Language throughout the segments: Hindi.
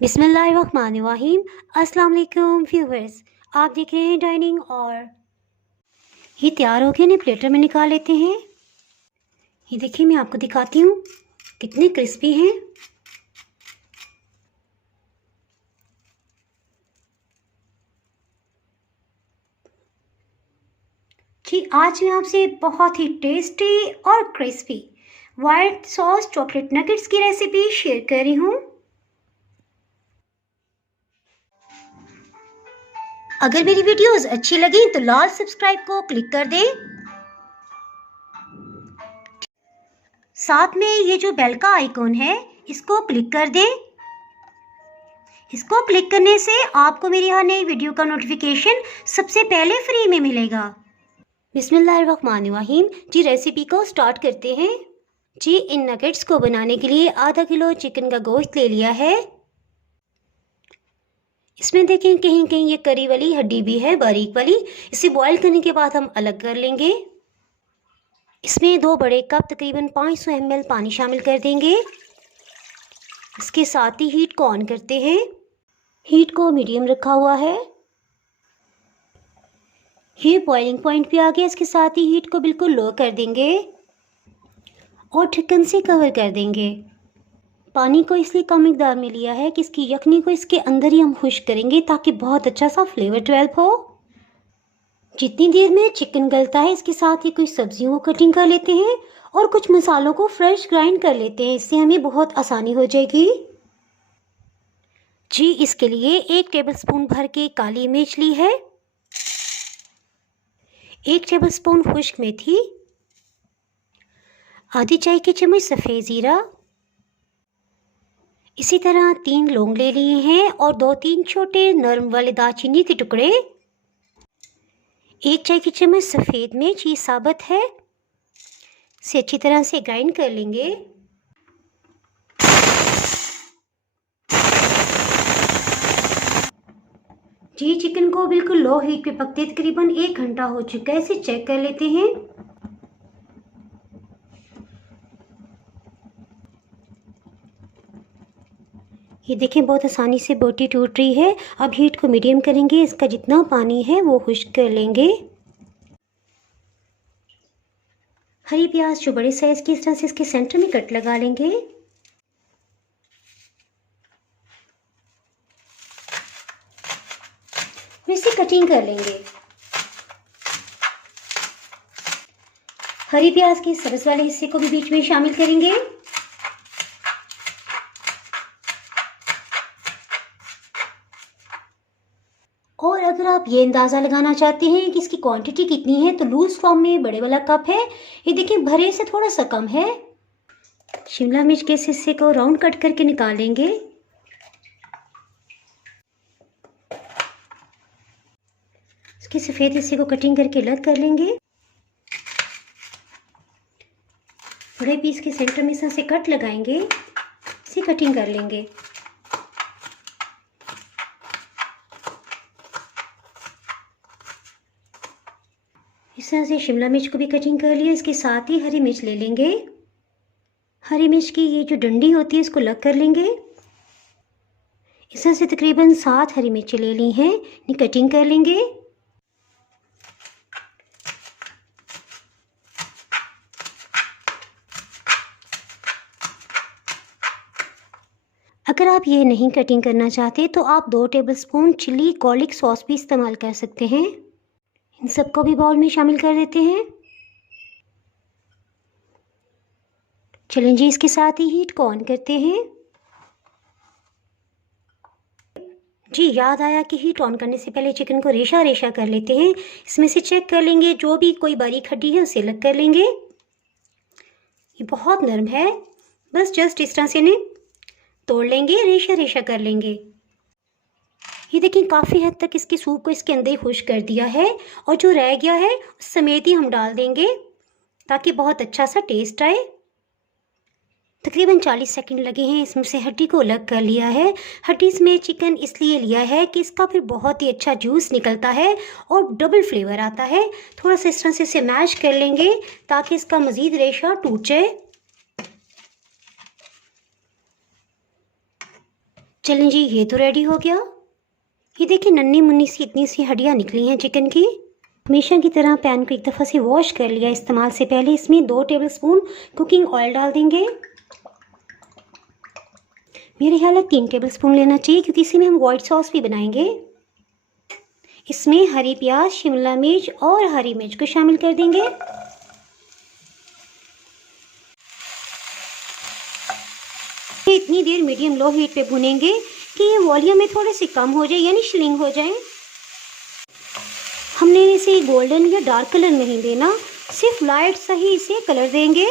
बिस्मिल्लाहिर्रहमानिर्रहीम। अस्सलाम वालेकुम व्यूअर्स, आप देख रहे हैं डाइनिंग। और ये तैयार हो गए, ने प्लेटर में निकाल लेते हैं। ये देखिए, मैं आपको दिखाती हूँ कितने क्रिस्पी हैं। जी, आज मैं आपसे बहुत ही टेस्टी और crispy white sauce chocolate nuggets की रेसिपी शेयर कर रही हूँ। अगर मेरी वीडियोस अच्छी लगी तो लाल सब्सक्राइब को क्लिक कर दें। साथ में ये जो बेल का आइकॉन है इसको क्लिक कर दें। इसको क्लिक करने से आपको मेरी हर नई वीडियो का नोटिफिकेशन सबसे पहले फ्री में मिलेगा। बिस्मिल्लाहिर्रहमानिर्रहीम। जी, रेसिपी को स्टार्ट करते हैं। जी, इन नगेट्स को बनाने के लिए आधा किलो चिकन का गोश्त ले लिया है। इसमें देखें कहीं कहीं ये करी वाली हड्डी भी है, बारीक वाली। इसे बॉईल करने के बाद हम अलग कर लेंगे। इसमें 2 बड़े कप तकरीबन 500 ml पानी शामिल कर देंगे। इसके साथ ही हीट को ऑन करते हैं। हीट को मीडियम रखा हुआ है। ये बॉइलिंग पॉइंट पे आ गया। इसके साथ ही हीट को बिल्कुल लो कर देंगे और ढक्कन से कवर कर देंगे। पानी को इसलिए कम मिकदार में लिया है कि इसकी यखनी को इसके अंदर ही हम खुश्क करेंगे ताकि बहुत अच्छा सा फ्लेवर डेवलप हो। जितनी देर में चिकन गलता है, इसके साथ ही कुछ सब्जियों को कटिंग कर लेते हैं और कुछ मसालों को फ्रेश ग्राइंड कर लेते हैं। इससे हमें बहुत आसानी हो जाएगी। जी, इसके लिए 1 टेबलस्पून भर के काली मिर्च ली है, 1 टेबलस्पून खुश्क मेथी, आधी चाय की चम्मच सफ़ेद ज़ीरा, इसी तरह 3 लौंग ले लिए हैं और 2-3 छोटे नरम वाले दालचीनी के टुकड़े, 1 चाय की चम्मच सफ़ेद मिर्च, ये साबुत है। इसे अच्छी तरह से ग्राइंड कर लेंगे। जी, चिकन को बिल्कुल लो हीट पे पकते तकरीबन 1 घंटा हो चुका है। इसे चेक कर लेते हैं। ये देखें, बहुत आसानी से बोटी टूट रही है। अब हीट को मीडियम करेंगे। इसका जितना पानी है वो खुश्क कर लेंगे। हरी प्याज जो बड़े साइज़ की, इस तरह से इसके सेंटर में कट लगा लेंगे। इसे कटिंग कर लेंगे। हरी प्याज के सब्ज वाले हिस्से को भी बीच में शामिल करेंगे। और अगर आप ये अंदाज़ा लगाना चाहते हैं कि इसकी क्वांटिटी कितनी है, तो लूज फॉर्म में बड़े वाला कप है। ये देखिए, भरे से थोड़ा सा कम है। शिमला मिर्च के इस हिस्से को राउंड कट करके निकालेंगे। इसके सफ़ेद हिस्से को कटिंग करके अलग कर लेंगे। बड़े पीस के सेंटर में से कट लगाएंगे। इसे कटिंग कर लेंगे। इस तरह से शिमला मिर्च को भी कटिंग कर लिया। इसके साथ ही हरी मिर्च ले लेंगे। हरी मिर्च की ये जो डंडी होती है इसको अलग कर लेंगे। इस तरह से तकरीबन 7 हरी मिर्च ले ली हैं, इन्हें कटिंग कर लेंगे। अगर आप ये नहीं कटिंग करना चाहते तो आप 2 टेबलस्पून चिली गार्लिक सॉस भी इस्तेमाल कर सकते हैं। इन सबको भी बाउल में शामिल कर देते हैं। चलें जी, इसके साथ ही हीट को ऑन करते हैं। जी, याद आया कि हीट ऑन करने से पहले चिकन को रेशा रेशा कर लेते हैं। इसमें से चेक कर लेंगे, जो भी कोई बारीक हड्डी है उसे अलग कर लेंगे। ये बहुत नरम है, बस जस्ट इस तरह से इन्हें तोड़ लेंगे, रेशा रेशा कर लेंगे। ये देखिए, काफ़ी हद तक इसके सूप को इसके अंदर ही खुश्क कर दिया है और जो रह गया है उस समेत ही हम डाल देंगे ताकि बहुत अच्छा सा टेस्ट आए। तकरीबन 40 सेकंड लगे हैं। इसमें से हड्डी को अलग कर लिया है। हड्डी में चिकन इसलिए लिया है कि इसका फिर बहुत ही अच्छा जूस निकलता है और डबल फ्लेवर आता है। थोड़ा सा इस तरह से इसे मैश कर लेंगे ताकि इसका मज़ीद रेशा टूट जाए। चलें जी, ये तो रेडी हो गया। ये देखिए नन्ही मुन्नी सी इतनी सी हड्डियाँ निकली हैं चिकन की। हमेशा की तरह पैन को एक दफ़ा से वॉश कर लिया इस्तेमाल से पहले। इसमें 2 टेबलस्पून कुकिंग ऑयल डाल देंगे। मेरे ख्याल है 3 टेबलस्पून लेना चाहिए, क्योंकि इसी में हम वाइट सॉस भी बनाएंगे। इसमें हरी प्याज, शिमला मिर्च और हरी मिर्च को शामिल कर देंगे। इतनी देर मीडियम लो हीट पे भुनेंगे कि ये वॉल्यूम में थोड़े से कम हो जाए, यानी श्रिंक हो जाए। हमने इसे गोल्डन या डार्क कलर नहीं देना, सिर्फ लाइट सा ही इसे कलर देंगे।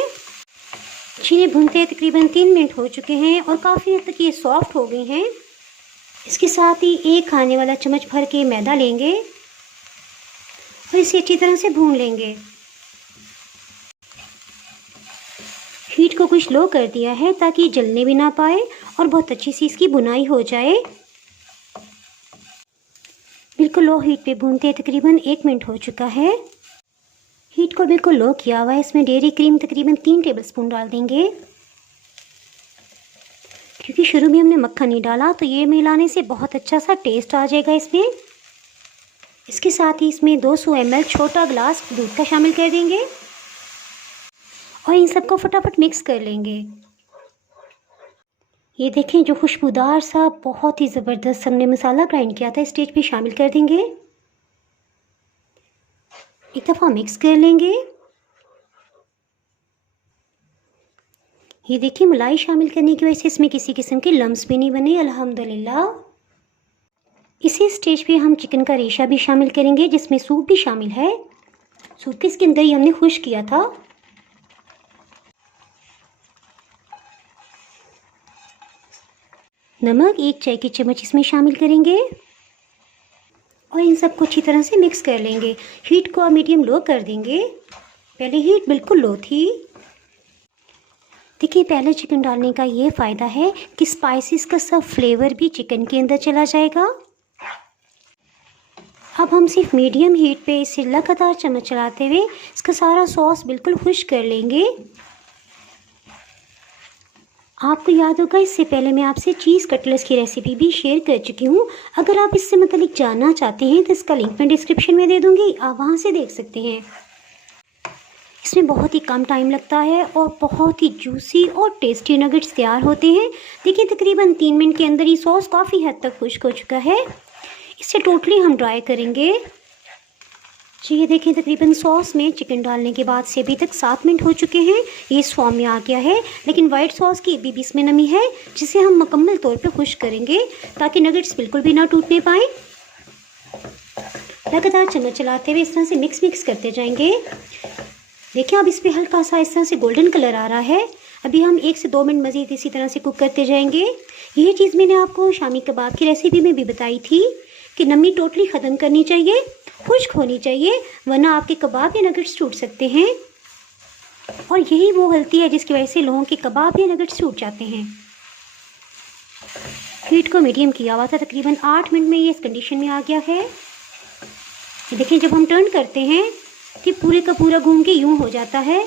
चीनी भूनते तकरीबन 3 मिनट हो चुके हैं और काफ़ी हद तक ये सॉफ्ट हो गई हैं। इसके साथ ही 1 खाने वाला चम्मच भर के मैदा लेंगे और इसे अच्छी तरह से भून लेंगे। हीट को कुछ लो कर दिया है ताकि जलने भी ना पाए और बहुत अच्छी सी इसकी बुनाई हो जाए। बिल्कुल लो हीट पे भूनते तकरीबन 1 मिनट हो चुका है। हीट को बिल्कुल लो किया हुआ है। इसमें डेयरी क्रीम तकरीबन 3 टेबलस्पून डाल देंगे, क्योंकि शुरू में हमने मक्खन नहीं डाला, तो ये मिलाने से बहुत अच्छा सा टेस्ट आ जाएगा इसमें। इसके साथ ही इसमें 200 ml छोटा गिलास दूध का शामिल कर देंगे और इन सबको फटाफट मिक्स कर लेंगे। ये देखें जो खुशबूदार सा बहुत ही ज़बरदस्त हमने मसाला ग्राइंड किया था, स्टेज पे शामिल कर देंगे। एक दफ़ा मिक्स कर लेंगे। ये देखिए मलाई शामिल करने की वजह से इसमें किसी किस्म के लम्स भी नहीं बने, अल्हम्दुलिल्लाह। इसी स्टेज पे हम चिकन का रेशा भी शामिल करेंगे, जिसमें सूप भी शामिल है। सूप के इसके अंदर ही हमने खुश किया था। नमक 1 चाय की चम्मच इसमें शामिल करेंगे और इन सबको अच्छी तरह से मिक्स कर लेंगे। हीट को मीडियम लो कर देंगे। पहले हीट बिल्कुल लो थी। देखिए पहले चिकन डालने का ये फ़ायदा है कि स्पाइसेस का सब फ्लेवर भी चिकन के अंदर चला जाएगा। अब हम सिर्फ मीडियम हीट पे इसे लगातार चम्मच चलाते हुए इसका सारा सॉस बिल्कुल खुश्क कर लेंगे। आपको याद होगा इससे पहले मैं आपसे चीज़ कटलेट्स की रेसिपी भी शेयर कर चुकी हूँ। अगर आप इससे मतलब जानना चाहते हैं तो इसका लिंक मैं डिस्क्रिप्शन में दे दूँगी, आप वहाँ से देख सकते हैं। इसमें बहुत ही कम टाइम लगता है और बहुत ही जूसी और टेस्टी नगेट्स तैयार होते हैं। देखिए तकरीबन 3 मिनट के अंदर ही सॉस काफ़ी हद तक खुश्क हो चुका है। इसे टोटली हम ड्राई करेंगे। जी ये देखें तकरीबन सॉस में चिकन डालने के बाद से अभी तक 7 मिनट हो चुके हैं। ये इस फॉर्म में आ गया है, लेकिन वाइट सॉस की अभी भी इसमें नमी है, जिसे हम मुकम्मल तौर पे खुश्क करेंगे ताकि नगेट्स बिल्कुल भी ना टूटने पाएँ। लगातार चम्मच चलाते हुए इस तरह से मिक्स करते जाएंगे। देखिए अब इस पर हल्का सा इस तरह से गोल्डन कलर आ रहा है। अभी हम 1 से 2 मिनट मज़ीद इसी तरह से कुक करते जाएंगे। यही चीज़ मैंने आपको शामी कबाब की रेसिपी में भी बताई थी कि नमी टोटली ख़त्म करनी चाहिए, खुश्क होनी चाहिए, वरना आपके कबाब या नगेट्स टूट सकते हैं। और यही वो गलती है जिसकी वजह से लोगों के कबाब या नगेट्स टूट जाते हैं। हीट को मीडियम किया हुआ था, तकरीबन 8 मिनट में ये इस कंडीशन में आ गया है। देखिए जब हम टर्न करते हैं कि पूरे का पूरा घूम के यूँ हो जाता है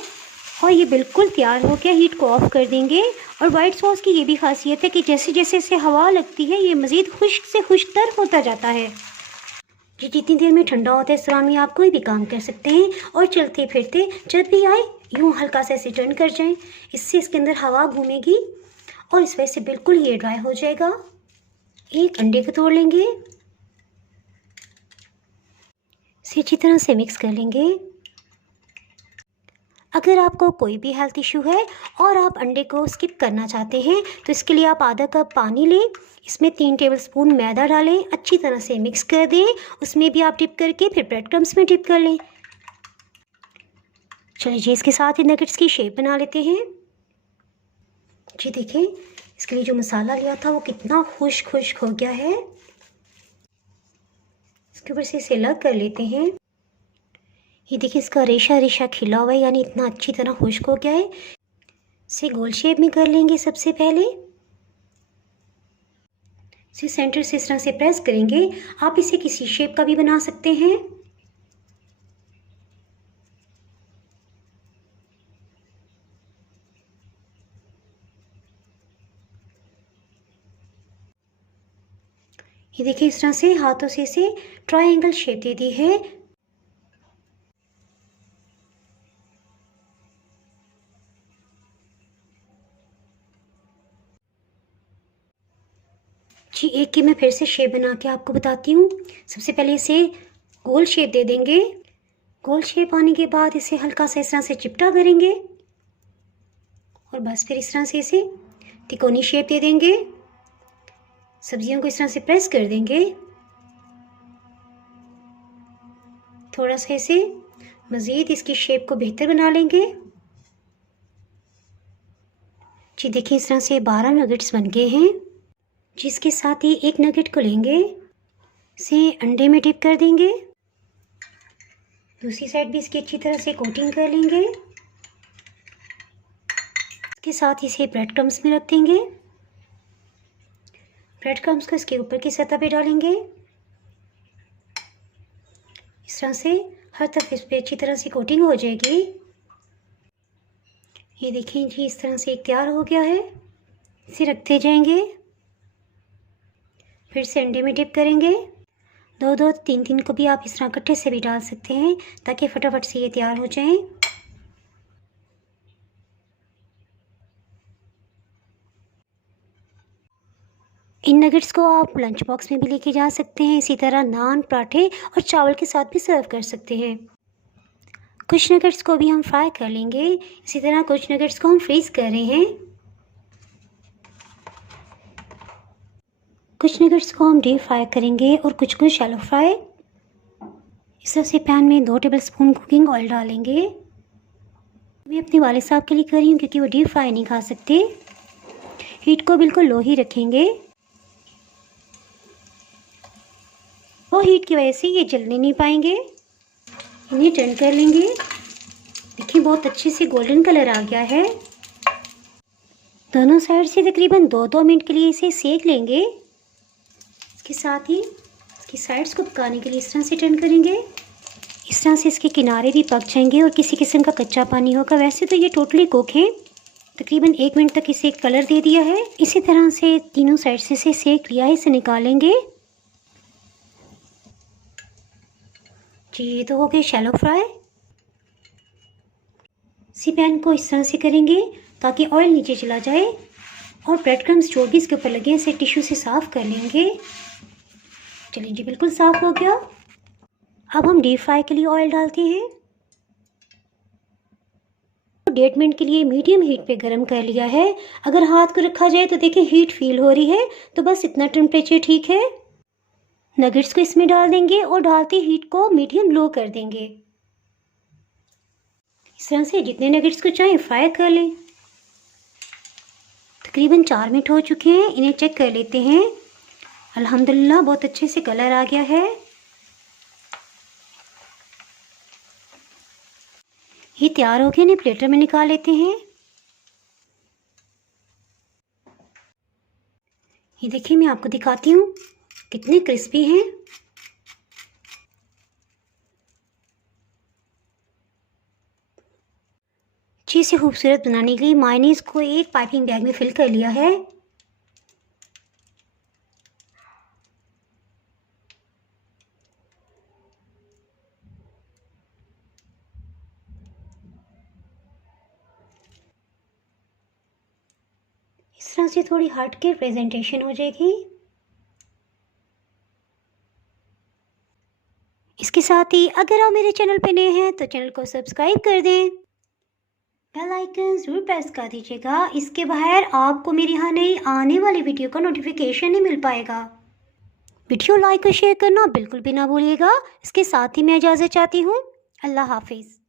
और ये बिल्कुल तैयार हो गया। हीट को ऑफ कर देंगे। और वाइट सॉस की ये भी खासियत है कि जैसे जैसे इसे हवा लगती है ये मज़ीद खुश्क से खुश्तर होता जाता है। जी जितनी देर में ठंडा होता है इस दौरान में आप कोई भी काम कर सकते हैं और चलते फिरते जब भी आए यूँ हल्का सा इसे टर्न कर जाएं। इससे इसके अंदर हवा घूमेगी और इस वजह से बिल्कुल ये ड्राई हो जाएगा। एक अंडे को तोड़ लेंगे, इसे अच्छी तरह से मिक्स कर लेंगे। अगर आपको कोई भी हेल्थ इशू है और आप अंडे को स्किप करना चाहते हैं तो इसके लिए आप आधा कप पानी लें, इसमें 3 टेबलस्पून मैदा डालें, अच्छी तरह से मिक्स कर दें। उसमें भी आप डिप करके फिर ब्रेड क्रम्स में डिप कर लें। चलिए जी इसके साथ ही नगेट्स की शेप बना लेते हैं। जी देखें इसके लिए जो मसाला लिया था वो कितना खुश्क हो गया है। इसके ऊपर से इसे अलग कर लेते हैं। ये देखिए इसका रेशा खिला हुआ है, यानी इतना अच्छी तरह खुश्क हो गया है। इसे गोल शेप में कर लेंगे। सबसे पहले इसे सेंटर से इस तरह से प्रेस करेंगे। आप इसे किसी शेप का भी बना सकते हैं। ये देखिए इस तरह से हाथों से इसे ट्रायंगल शेप दे दी है। जी एक की मैं फिर से शेप बना के आपको बताती हूँ। सबसे पहले इसे गोल शेप दे देंगे। गोल शेप आने के बाद इसे हल्का सा इस तरह से चिपटा करेंगे और बस फिर इस तरह से इसे तिकोनी शेप दे देंगे। सब्जियों को इस तरह से प्रेस कर देंगे। थोड़ा सा इसे मज़ीद इसकी शेप को बेहतर बना लेंगे। जी देखिए इस तरह से 12 नगेट्स बन गए हैं। जिसके साथ ही एक नगेट को लेंगे, इसे अंडे में डिप कर देंगे। दूसरी साइड भी इसकी अच्छी तरह से कोटिंग कर लेंगे। इसके साथ इसे ब्रेड क्रम्स में रख देंगे। ब्रेड क्रम्स को इसके ऊपर की सतह पे डालेंगे। इस तरह से हर तरफ इस पे अच्छी तरह से कोटिंग हो जाएगी। ये देखिए जी इस तरह से एक तैयार हो गया है। इसे रखते जाएंगे। फिर से अंडे में डिप करेंगे। 2-2, 3-3 को भी आप इस तरह इकट्ठे से भी डाल सकते हैं ताकि फटाफट से ये तैयार हो जाएं। इन नगेट्स को आप लंच बॉक्स में भी लेके जा सकते हैं। इसी तरह नान, पराठे और चावल के साथ भी सर्व कर सकते हैं। कुछ नगेट्स को भी हम फ्राई कर लेंगे। इसी तरह कुछ नगेट्स को हम फ्रीज़ कर रहे हैं। कुछ नगेट्स को हम डीप फ्राई करेंगे और कुछ को शैलो फ्राई। इस तरह से पैन में 2 टेबलस्पून कुकिंग ऑयल डालेंगे। मैं अपने वाले साहब के लिए कर रही हूँ क्योंकि वो डीप फ्राई नहीं खा सकते। हीट को बिल्कुल लो ही रखेंगे। वो हीट की वजह से ये जलने नहीं पाएंगे। इन्हें टर्न कर लेंगे। देखिए बहुत अच्छे से गोल्डन कलर आ गया है। दोनों साइड से तकरीबन 2-2 मिनट के लिए इसे सेक लेंगे। इसके साथ ही इसकी साइड्स को पकाने के लिए इस तरह से टर्न करेंगे। इस तरह से इसके किनारे भी पक जाएंगे और किसी किस्म का कच्चा पानी होगा। वैसे तो ये टोटली कुक है। तकरीबन 1 मिनट तक इसे कलर दे दिया है। इसी तरह से तीनों साइड से इसे सेक लिया है। इसे निकालेंगे। जी ये तो हो गए शैलो फ्राई। इसी पैन को इस तरह से करेंगे ताकि ऑयल नीचे चला जाए और ब्रेड क्रम्स जो भी इसके ऊपर लगे इसे टिश्यू से साफ़ कर लेंगे। चलिए जी बिल्कुल साफ़ हो गया। अब हम डीप फ्राई के लिए ऑयल डालते हैं। 1.5 मिनट के लिए मीडियम हीट पे गरम कर लिया है। अगर हाथ को रखा जाए तो देखिए हीट फील हो रही है, तो बस इतना टेम्परेचर ठीक है। नगेट्स को इसमें डाल देंगे और डालते हीट को मीडियम लो कर देंगे। इस तरह से जितने नगेट्स को चाहें फ्राई कर लें। तकरीबन 4 मिनट हो चुके हैं। इन्हें चेक कर लेते हैं। अल्हम्दुलिल्लाह बहुत अच्छे से कलर आ गया है। ये तैयार हो गए। इन्हें प्लेटर में निकाल लेते हैं। ये देखिए मैं आपको दिखाती हूँ कितने क्रिस्पी हैं। अच्छे से खूबसूरत बनाने के लिए मायोनीज़ को एक पाइपिंग बैग में फिल कर लिया है। इस तरह से थोड़ी हट के प्रेजेंटेशन हो जाएगी। इसके साथ ही अगर आप मेरे चैनल पे नए हैं तो चैनल को सब्सक्राइब कर दें। बेल आइकन ज़रूर प्रेस कर दीजिएगा। इसके बाहर आपको मेरी यहाँ नई आने वाली वीडियो का नोटिफिकेशन नहीं मिल पाएगा। वीडियो लाइक और शेयर करना बिल्कुल भी ना भूलिएगा। इसके साथ ही मैं इजाज़त चाहती हूँ। अल्लाह हाफिज़।